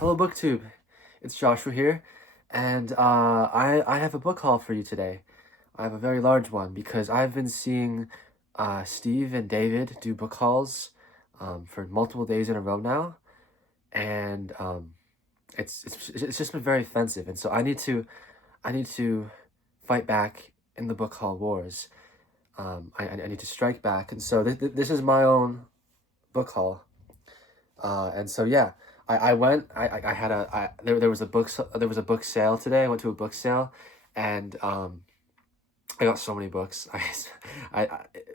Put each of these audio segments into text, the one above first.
Hello, BookTube. It's Joshua here, and I have a book haul for you today. I have a very large one because I've been seeing Steve and David do book hauls for multiple days in a row now, and it's just been very offensive, and so I need to fight back in the book haul wars. I need to strike back, and so this is my own book haul. And so yeah, I went. I had a there was a book sale today. I went to a book sale, and I got so many books. I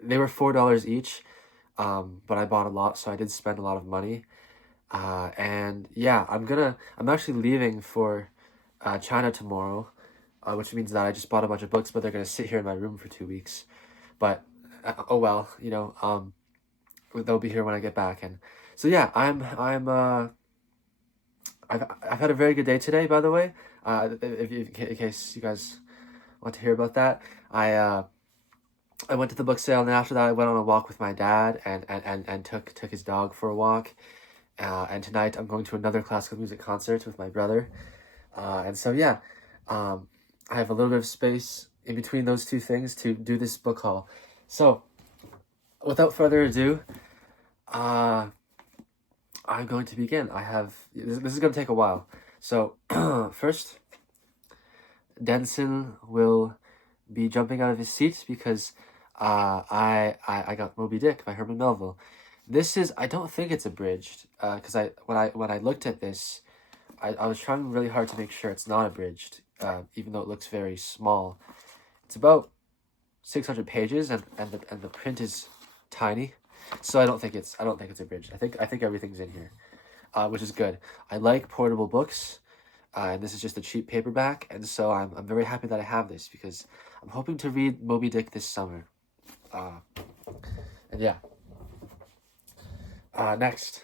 they were $4 each, but I bought a lot, so I did spend a lot of money. And yeah, I'm actually leaving for China tomorrow, which means that I just bought a bunch of books, but they're gonna sit here in my room for 2 weeks. But oh well, they'll be here when I get back. And so yeah, I've had a very good day today, by the way. In case you guys want to hear about that, I went to the book sale, and then after that I went on a walk with my dad and took his dog for a walk. And tonight I'm going to another classical music concert with my brother. And so yeah, I have a little bit of space in between those two things to do this book haul. So without further ado, I'm going to begin. This is going to take a while. So first, Denson will be jumping out of his seat because I got Moby Dick by Herman Melville. I don't think it's abridged, because when I looked at this, I was trying really hard to make sure it's not abridged, even though it looks very small. It's about 600 pages, and the print is tiny, so I don't think it's abridged. I think everything's in here, which is good. I like portable books, and this is just a cheap paperback, and so I'm very happy that I have this because I'm hoping to read Moby Dick this summer. And yeah. Next,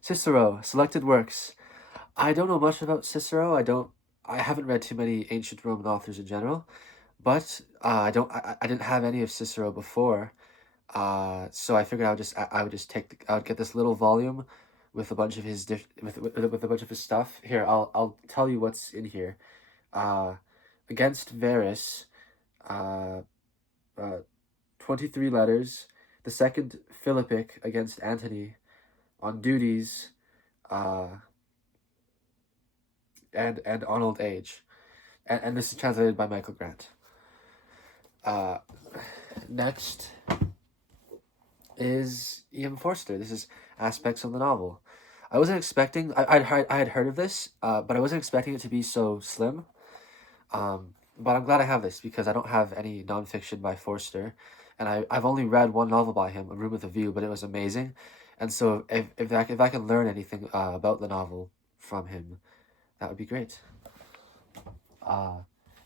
Cicero, Selected Works. I don't know much about Cicero. I haven't read too many ancient Roman authors in general, but I didn't have any of Cicero before. So I figured I would get this little volume with a bunch of his with a bunch of his stuff. Here, I'll tell you what's in here. Against Varus, 23 letters. The second Philippic against Antony, on duties, and on old age, and this is translated by Michael Grant. Next is E.M. Forster. This is Aspects of the Novel. I wasn't expecting. I had heard of this, but I wasn't expecting it to be so slim. But I'm glad I have this because I don't have any nonfiction by Forster, and I've only read one novel by him, A Room with a View, but it was amazing. And so if I can learn anything about the novel from him, that would be great.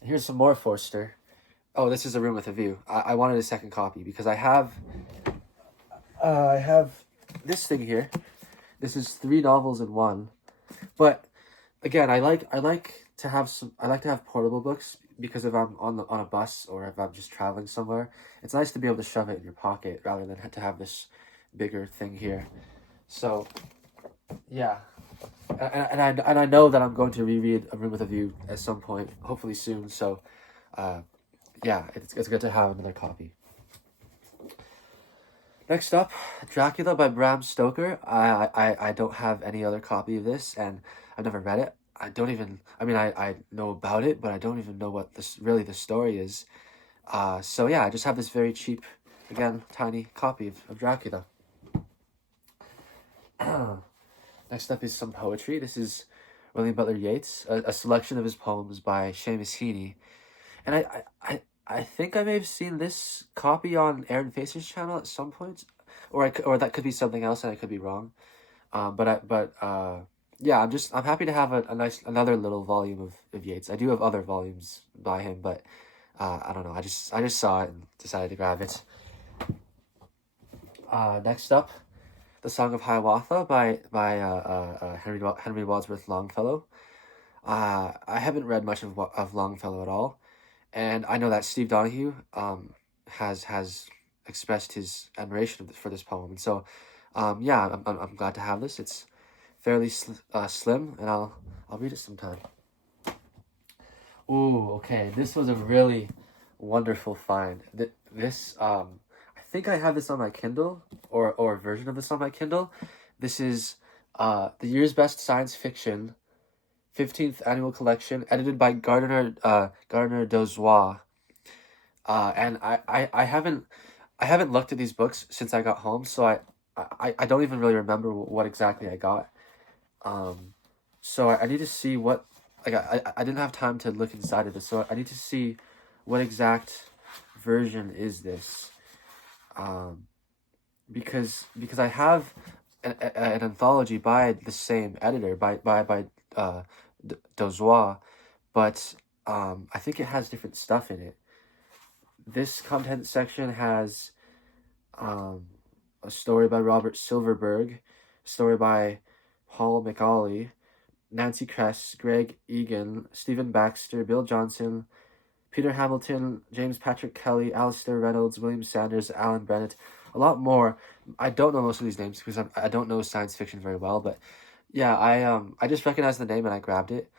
Here's some more Forster. Oh, this is A Room with a View. I wanted a second copy because I have this thing here. This is 3 novels in one. But again, I like to have portable books because if I'm on a bus or if I'm just traveling somewhere, it's nice to be able to shove it in your pocket rather than to have this bigger thing here. So yeah, and I know that I'm going to reread A Room with a View at some point, hopefully soon. So yeah, it's good to have another copy. Next up, Dracula by Bram Stoker. I don't have any other copy of this, and I've never read it. I know about it, but I don't even know what the story is. So yeah, I just have this very cheap, again, tiny copy of Dracula. Next up is some poetry. This is William Butler Yeats, a selection of his poems by Seamus Heaney. And I think I may have seen this copy on Aaron Facer's channel at some point, or that could be something else, and I could be wrong. Yeah, I'm happy to have another little volume of Yeats. I do have other volumes by him, but I don't know. I just saw it and decided to grab it. Next up, The Song of Hiawatha by Henry Wadsworth Longfellow. I haven't read much of Longfellow at all. And I know that Steve Donoghue has expressed his admiration for this poem, and so yeah, I'm glad to have this. It's fairly slim, and I'll read it sometime. Ooh, okay. This was a really wonderful find. This I think I have this on my Kindle, or a version of this on my Kindle. This is the year's best science fiction, 15th annual collection, edited by Gardner Dozois. And I haven't looked at these books since I got home, so I don't even really remember what exactly I got. So I need to see what, like, I didn't have time to look inside of this, so I need to see what exact version is this. Because I have an anthology by the same editor, by Dozois, but I think it has different stuff in it. This content section has a story by Robert Silverberg, a story by Paul McAuley, Nancy Kress, Greg Egan, Stephen Baxter, Bill Johnson, Peter Hamilton, James Patrick Kelly, Alistair Reynolds, William Sanders, Alan Bennett, a lot more. I don't know most of these names because I don't know science fiction very well, but yeah, I just recognized the name and I grabbed it.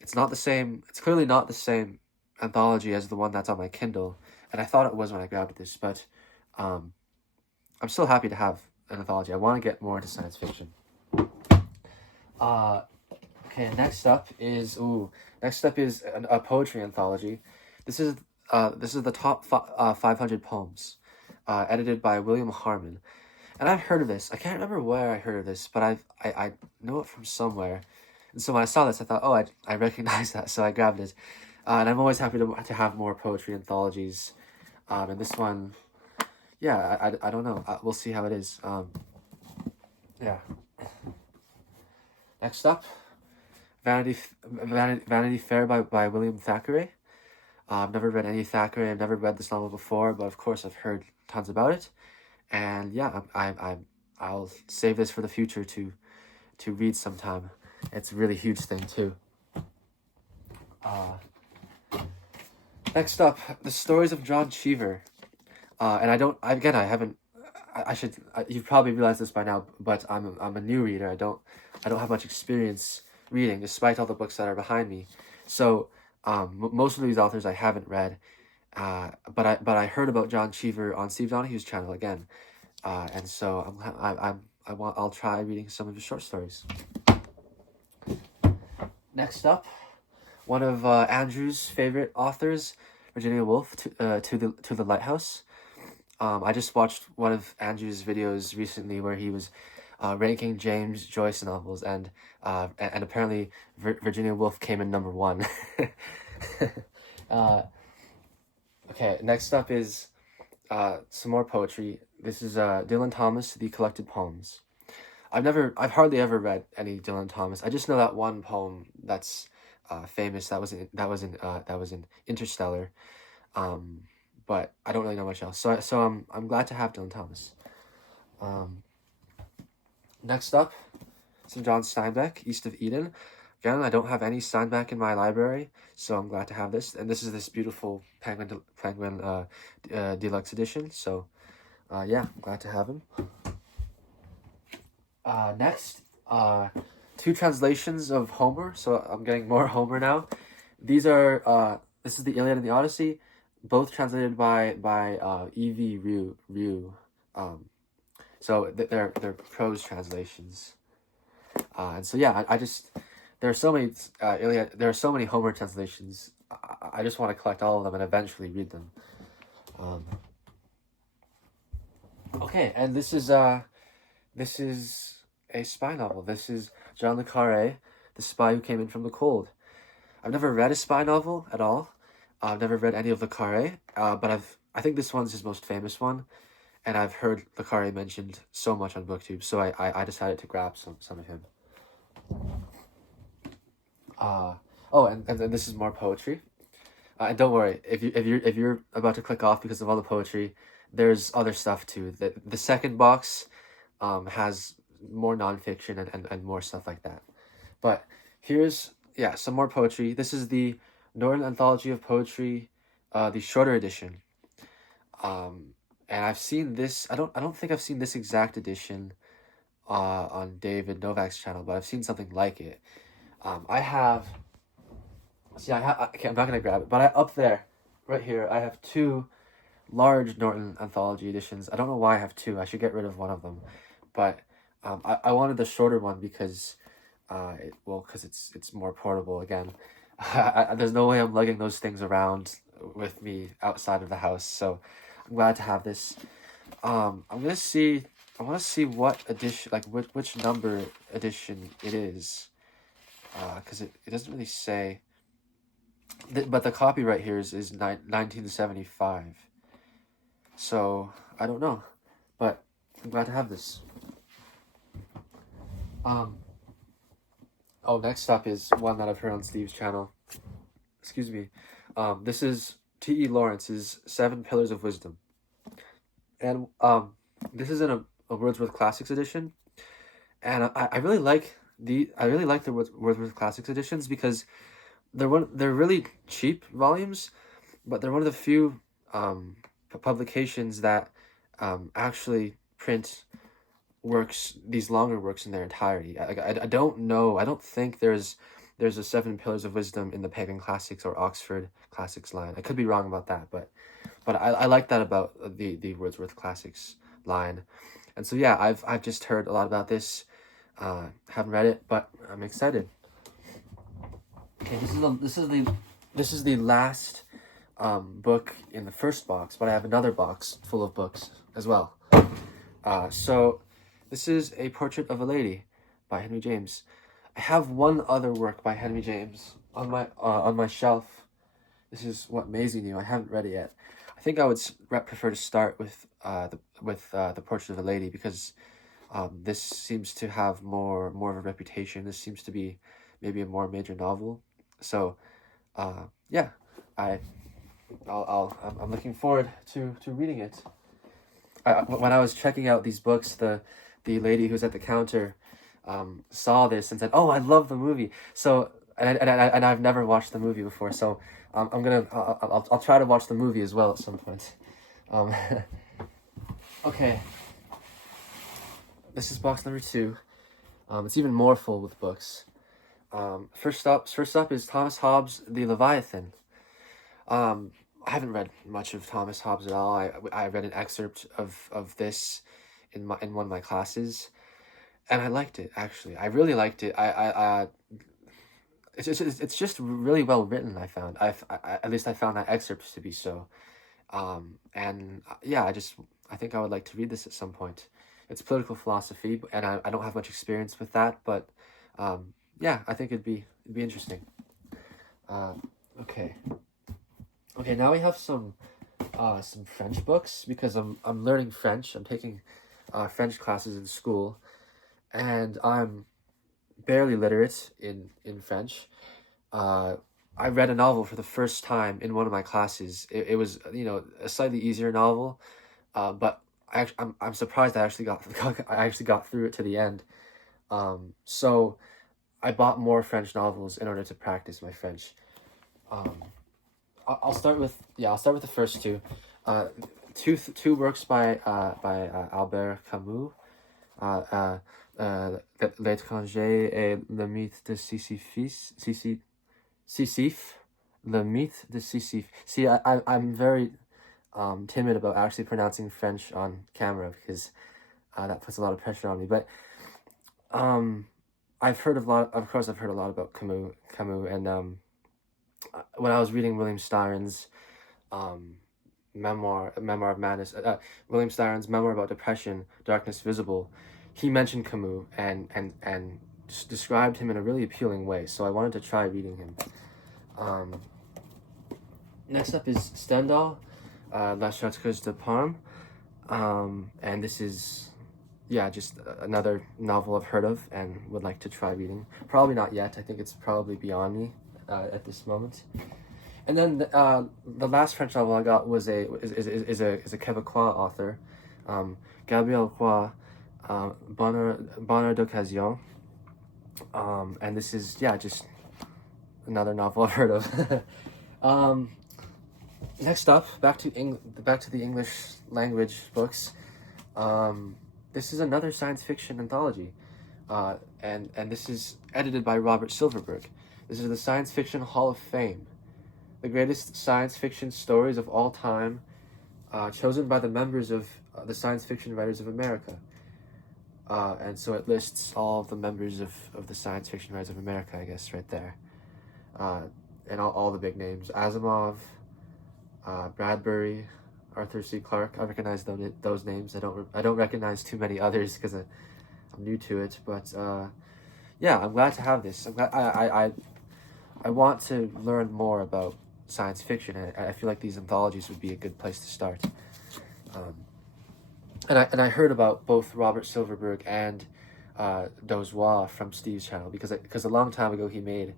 It's not the same. It's clearly not the same anthology as the one that's on my Kindle, and I thought it was when I grabbed this, but I'm still happy to have an anthology. I want to get more into science fiction. Okay, next up is a poetry anthology. This is the top 500 poems, edited by William Harmon. And I've heard of this. I can't remember where I heard of this, but I know it from somewhere. And so when I saw this, I thought, oh, I recognize that, so I grabbed it. And I'm always happy to have more poetry anthologies. And this one, yeah, I don't know. We'll see how it is. Yeah. Next up, Vanity Fair by William Thackeray. I've never read any Thackeray. I've never read this novel before, but of course I've heard tons about it. And yeah, I'll save this for the future to read sometime. It's a really huge thing too. Next up, The Stories of John Cheever. And you've probably realized this by now, but I'm a new reader. I don't have much experience reading, despite all the books that are behind me. So most of these authors I haven't read, but I heard about John Cheever on Steve Donoghue's channel again, and so I'll try reading some of his short stories. Next up, one of Andrew's favorite authors, Virginia Woolf, to the Lighthouse. I just watched one of Andrew's videos recently where he was ranking James Joyce novels, and apparently Virginia Woolf came in number 1. Okay, next up is some more poetry. This is Dylan Thomas, The Collected Poems. I've hardly ever read any Dylan Thomas. I just know that one poem that's famous. That was in Interstellar. But I don't really know much else. So I'm glad to have Dylan Thomas. Next up, some John Steinbeck, East of Eden. Again, I don't have any Steinbeck in my library, so I'm glad to have this. And this is this beautiful Penguin Deluxe edition. So, yeah, I'm glad to have him. Next, 2 translations of Homer. So I'm getting more Homer now. These are this is the Iliad and the Odyssey, both translated by E.V. Ryu. So they're prose translations. And so yeah, there are so many Iliad, there are so many Homer translations. I just want to collect all of them and eventually read them. Okay, and this is a spy novel. This is John le Carré, The Spy Who Came In From the Cold. I've never read a spy novel at all. I've never read any of le Carré, but I think this one's his most famous one, and I've heard le Carré mentioned so much on BookTube, so I decided to grab some of him. And this is more poetry. And don't worry, if you're about to click off because of all the poetry, there's other stuff too. The second box has more nonfiction and more stuff like that. But here's some more poetry. This is the Northern Anthology of Poetry, the shorter edition. And I've seen this. I don't think I've seen this exact edition on David Novak's channel, but I've seen something like it. I have. See, okay, I'm not gonna grab it, but up there, right here, I have two large Norton anthology editions. I don't know why I have two. I should get rid of one of them, but I wanted the shorter one because, because it's more portable again. There's no way I'm lugging those things around with me outside of the house, so I'm glad to have this. I want to see what edition, like which number edition it is, because it doesn't really say. But the copyright here is 1975. So I don't know, but I'm glad to have this. Oh, next up is one that I've heard on Steve's channel. Excuse me. This is T.E. Lawrence's 7 Pillars of Wisdom. And this is in a Wordsworth Classics edition. And I really like the Wordsworth Classics editions because they're really cheap volumes, but they're one of the few publications that actually print these longer works in their entirety. I don't think there's a 7 Pillars of Wisdom in the Pagan Classics or Oxford Classics line. I could be wrong about that, but I like that about the Wordsworth Classics line. And so yeah, I've just heard a lot about this. Haven't read it, but I'm excited. Okay, this is the last book in the first box, but I have another box full of books as well. So this is A Portrait of a Lady by Henry James. I have one other work by Henry James on my shelf. This is What Maisie Knew. I haven't read it yet. I think I would prefer to start with the Portrait of a Lady because this seems to have more of a reputation. This seems to be maybe a more major novel. So yeah, I'm looking forward to reading it. When I was checking out these books, the lady who's at the counter saw this and said, "Oh, I love the movie." So and I've never watched the movie before, so I'll try to watch the movie as well at some point. Okay, this is box number 2. It's even more full with books. First up is Thomas Hobbes' The Leviathan. I haven't read much of Thomas Hobbes at all. I read an excerpt of this in one of my classes, and I liked it actually. I really liked it. It's just really well written. I found at least I found that excerpt to be so. And yeah, I think I would like to read this at some point. It's political philosophy, and I don't have much experience with that, but yeah, I think it'd be interesting. Okay. Now we have some French books because I'm learning French. I'm taking French classes in school, and I'm barely literate in French. I read a novel for the first time in one of my classes. It was a slightly easier novel, but I'm surprised I actually got through it to the end. So I bought more French novels in order to practice my French. I'll start with the first two. Two works by Albert Camus. L'étranger et le mythe de Sisyphe. Le mythe de Sisyphe. See, I'm very timid about actually pronouncing French on camera because that puts a lot of pressure on me. But I've heard a lot about Camus, and when I was reading William Styron's memoir of madness, William Styron's memoir about depression, Darkness Visible, he mentioned Camus and described him in a really appealing way. So I wanted to try reading him. Next up is Stendhal, La Chartreuse de Parme, and this is just another novel I've heard of and would like to try reading. Probably not yet. I think it's probably beyond me at this moment. And then the last French novel I got was a Québécois author, Gabriel Roy, Bonheur d'Occasion, and this is just another novel I've heard of. Next up, back to the English language books. this is another science fiction anthology, and this is edited by Robert Silverberg. This is the Science Fiction Hall of Fame, the greatest science fiction stories of all time, chosen by the members of the Science Fiction Writers of America. And so it lists all of the members of the Science Fiction Writers of America, I guess, right there. And all the big names. Asimov, Bradbury, Arthur C. Clarke. I recognize those names. I don't recognize too many others because I'm new to it. But yeah, I'm glad to have this. I'm glad, I want to learn more about science fiction. I feel like these anthologies would be a good place to start. And I heard about both Robert Silverberg and Donoghue from Steve's channel because a long time ago he made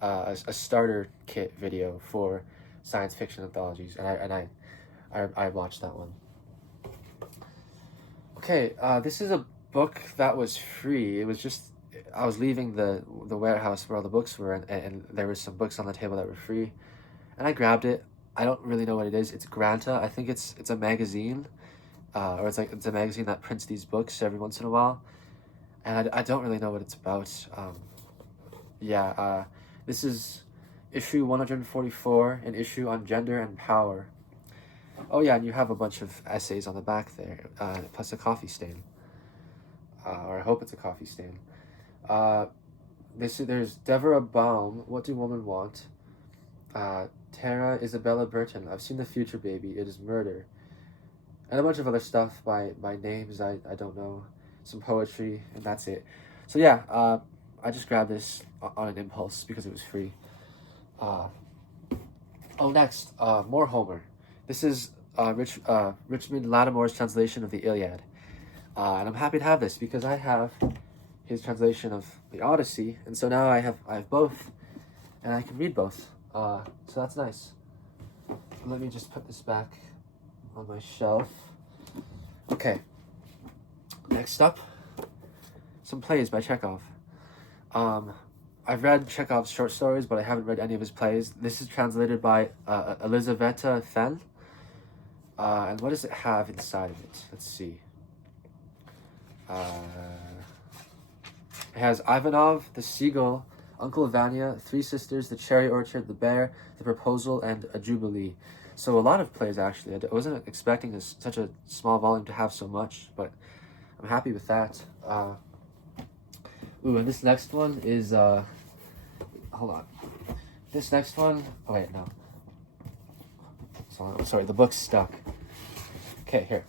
a starter kit video for science fiction anthologies, and I watched that one. Okay, this is a book that was free. It was just I was leaving the warehouse where all the books were, and there was some books on the table that were free, and I grabbed it. I don't really know what it is. It's Granta. I think it's a magazine. Or it's a magazine that prints these books every once in a while, and I don't really know what it's about. This is issue 144, an issue on gender and power. Oh yeah, and you have a bunch of essays on the back there, plus a coffee stain. Or I hope it's a coffee stain. There's Deborah Baum, What Do Women Want? Tara Isabella Burton, I've Seen the Future Baby, It Is Murder. And a bunch of other stuff by names I don't know, some poetry, and that's it. So yeah, I just grabbed this on an impulse because it was free. Next, more Homer. This is Richmond Lattimore's translation of the Iliad. And I'm happy to have this because I have his translation of the Odyssey, and so now I have both, and I can read both. So that's nice. Let me just put this back on my shelf. Okay, next up, some plays by Chekhov. I've read Chekhov's short stories, but I haven't read any of his plays. This is translated by Elizaveta Fenn. And what does it have inside of it? Let's see. It has Ivanov, the Seagull, Uncle Vanya, Three Sisters, The Cherry Orchard, The Bear, The Proposal, and A Jubilee. So a lot of plays, actually. I wasn't expecting such a small volume to have so much, but I'm happy with that. And this next one is, hold on. This next one, oh wait, no. Sorry, the book's stuck. Okay, here.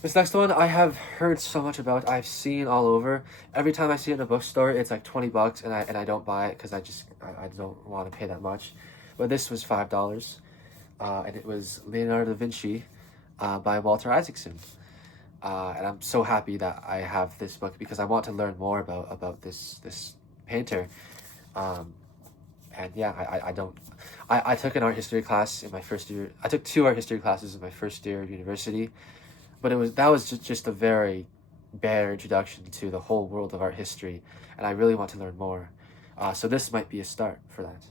This next one I have heard so much about. I've seen all over. Every time I see it in a bookstore, it's like $20, and I don't buy it because I don't want to pay that much. But this was $5. And it was Leonardo da Vinci by Walter Isaacson. And I'm so happy that I have this book because I want to learn more about this painter. And yeah, I took an art history class in my first year. I took 2 art history classes in my first year of university, but that was just a very bare introduction to the whole world of art history, and I really want to learn more. So this might be a start for that.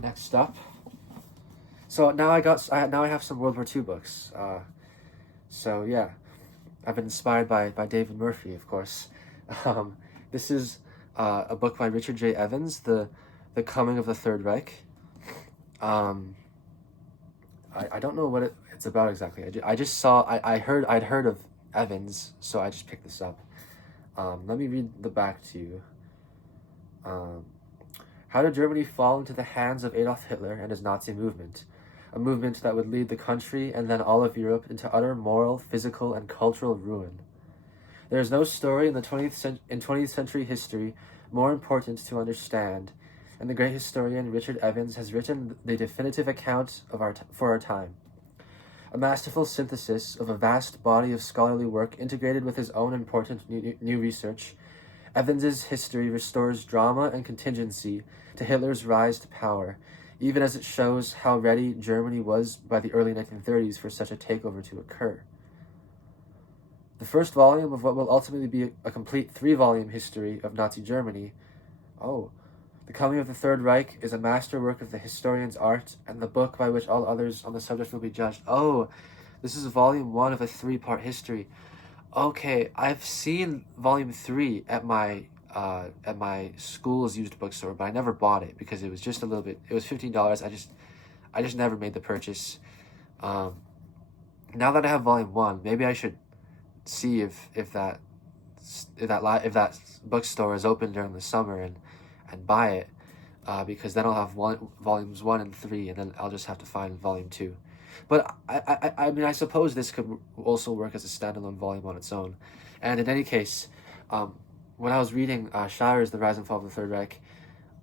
Next up. So now I have some World War II books. So yeah, I've been inspired by David Murphy, of course. This is a book by Richard J. Evans, The Coming of the Third Reich. I don't know what it's about exactly. I'd heard of Evans, so I just picked this up. Let me read the back to you. How did Germany fall into the hands of Adolf Hitler and his Nazi movement? A movement that would lead the country and then all of Europe into utter moral, physical, and cultural ruin. There is no story in 20th century history more important to understand, and the great historian Richard Evans has written the definitive account for our time. A masterful synthesis of a vast body of scholarly work integrated with his own important new research, Evans's history restores drama and contingency to Hitler's rise to power, even as it shows how ready Germany was by the early 1930s for such a takeover to occur. The first volume of what will ultimately be a complete 3-volume history of Nazi Germany. The The Coming of the Third Reich is a masterwork of the historian's art, and the book by which all others on the subject will be judged. Oh, this is volume 1 of a 3-part history. Okay, I've seen volume 3 at my school's used bookstore, but I never bought it because it was just a little bit. It was $15. I just never made the purchase. Now that I have volume 1, maybe I should see if that bookstore is open during the summer and buy it, because then I'll have volumes 1 and 3, and then I'll just have to find volume 2. But I mean, I suppose this could also work as a standalone volume on its own. And in any case, when I was reading Scheyer's The Rise and Fall of the Third Reich,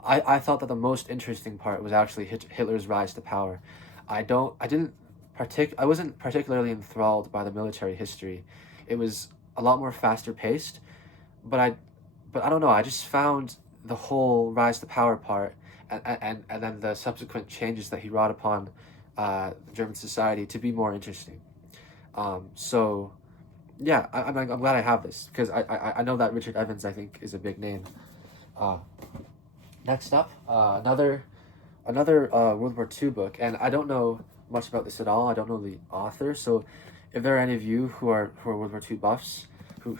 I thought that the most interesting part was actually Hitler's rise to power. I wasn't particularly enthralled by the military history. It was a lot more faster paced, but I don't know. I just found the whole rise to power part and then the subsequent changes that he wrought upon German society to be more interesting. So yeah, I'm glad I have this, because I know that Richard Evans, I think, is a big name. Next up, another World War II book, and I don't know much about this at all. I don't know the author, so if there are any of you who are World War II buffs who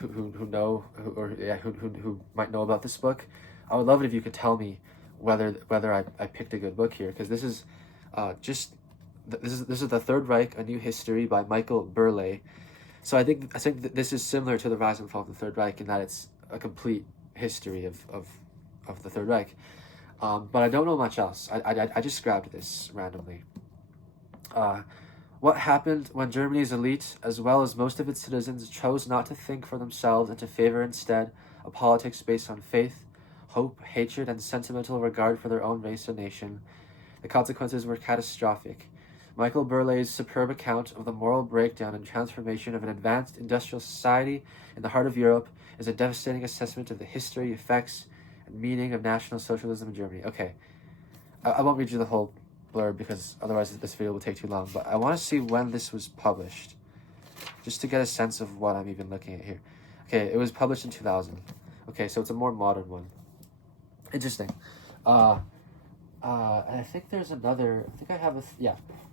might know about this book, I would love it if you could tell me whether I picked a good book here, because this is this is The Third Reich: A New History by Michael Burleigh. So I think that this is similar to The Rise and Fall of the Third Reich in that it's a complete history of the Third Reich. But I don't know much else. I just grabbed this randomly. What happened when Germany's elite, as well as most of its citizens, chose not to think for themselves and to favor instead a politics based on faith, hope, hatred, and sentimental regard for their own race and nation? The consequences were catastrophic. Michael Burleigh's superb account of the moral breakdown and transformation of an advanced industrial society in the heart of Europe is a devastating assessment of the history, effects, and meaning of National Socialism in Germany. Okay, I won't read you the whole blurb because otherwise this video will take too long, but I want to see when this was published, just to get a sense of what I'm even looking at here. Okay, it was published in 2000. Okay, so it's a more modern one. Interesting. And I think there's another, I think I have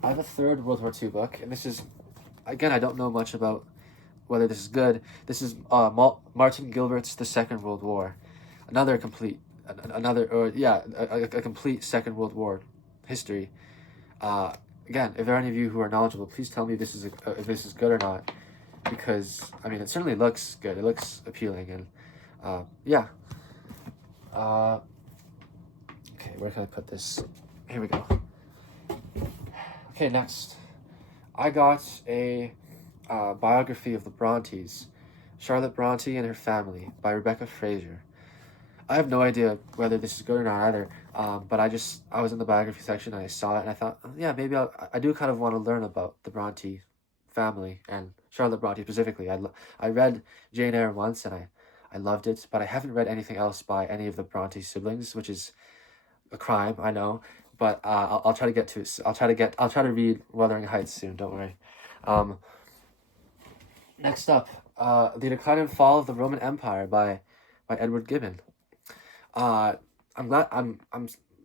I have a third World War II book, and this is, again, I don't know much about whether this is good. This is Martin Gilbert's The Second World War. A complete Second World War history. Again, if there are any of you who are knowledgeable, please tell me if this is good or not, because I mean, it certainly looks good. It looks appealing, and yeah. Okay, where can I put this? Here we go. Okay, next, I got a biography of the Brontes, Charlotte Bronte and Her Family by Rebecca Fraser. I have no idea whether this is good or not either, but I was in the biography section and I saw it and I thought, oh, yeah, maybe I do kind of want to learn about the Bronte family and Charlotte Bronte specifically. I read Jane Eyre once and I loved it, but I haven't read anything else by any of the Bronte siblings, which is a crime, I know, but I'll try to get to it. I'll try to read Wuthering Heights soon, don't worry. Next up, The Decline and Fall of the Roman Empire by Edward Gibbon. I'm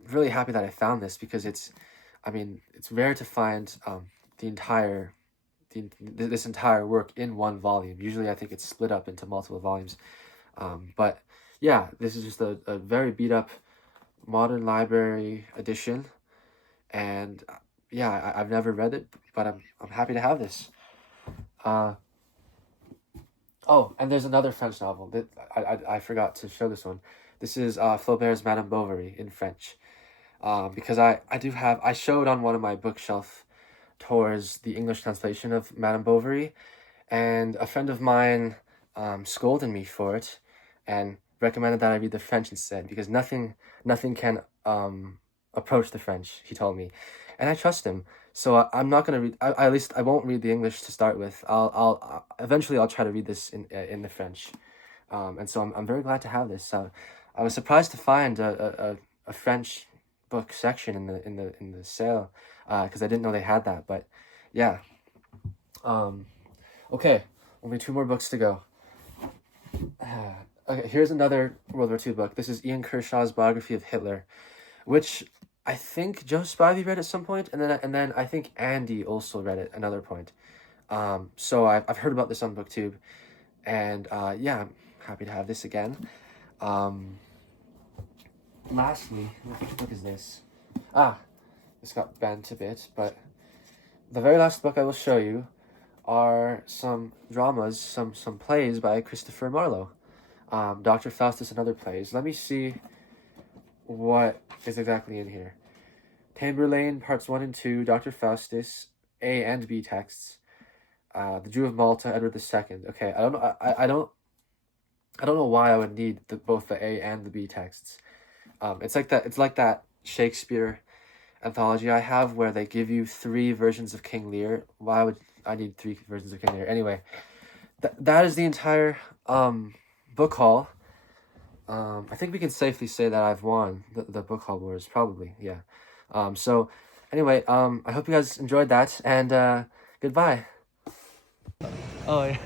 really happy that I found this, because it's rare to find this entire work in one volume. Usually I think it's split up into multiple volumes. But yeah, this is just a very beat up modern library edition, and yeah, I've never read it, but I'm happy to have this. Oh, and there's another French novel that I forgot to show this one. This is Flaubert's Madame Bovary in French, because I showed on one of my bookshelf tours the English translation of Madame Bovary, and a friend of mine scolded me for it and recommended that I read the French instead, because nothing can approach the French, he told me, and I trust him. So I'm not gonna read. At least I won't read the English to start with. I'll eventually try to read this in the French, and so I'm very glad to have this. I was surprised to find a French book section in the sale, because I didn't know they had that. But yeah, okay, only 2 more books to go. Okay, here's another World War II book. This is Ian Kershaw's Biography of Hitler, which I think Joe Spivey read at some point, and then I think Andy also read it another point. So I've heard about this on BookTube, and yeah, I'm happy to have this again. Lastly, what book is this? This got bent a bit, but the very last book I will show you are some dramas, some plays by Christopher Marlowe. Dr. Faustus and other plays. Let me see what is exactly in here. Tamburlaine, parts 1 and 2, Dr. Faustus, A and B texts. The Jew of Malta, Edward II. Okay, I don't know. I don't know why I would need both the A and the B texts. It's like that. It's like that Shakespeare anthology I have where they give you 3 versions of King Lear. Why would I need 3 versions of King Lear? Anyway, that is the entire book haul. I think we can safely say that I've won the book haul wars, probably, yeah. So anyway, I hope you guys enjoyed that, and goodbye. Oh, yeah.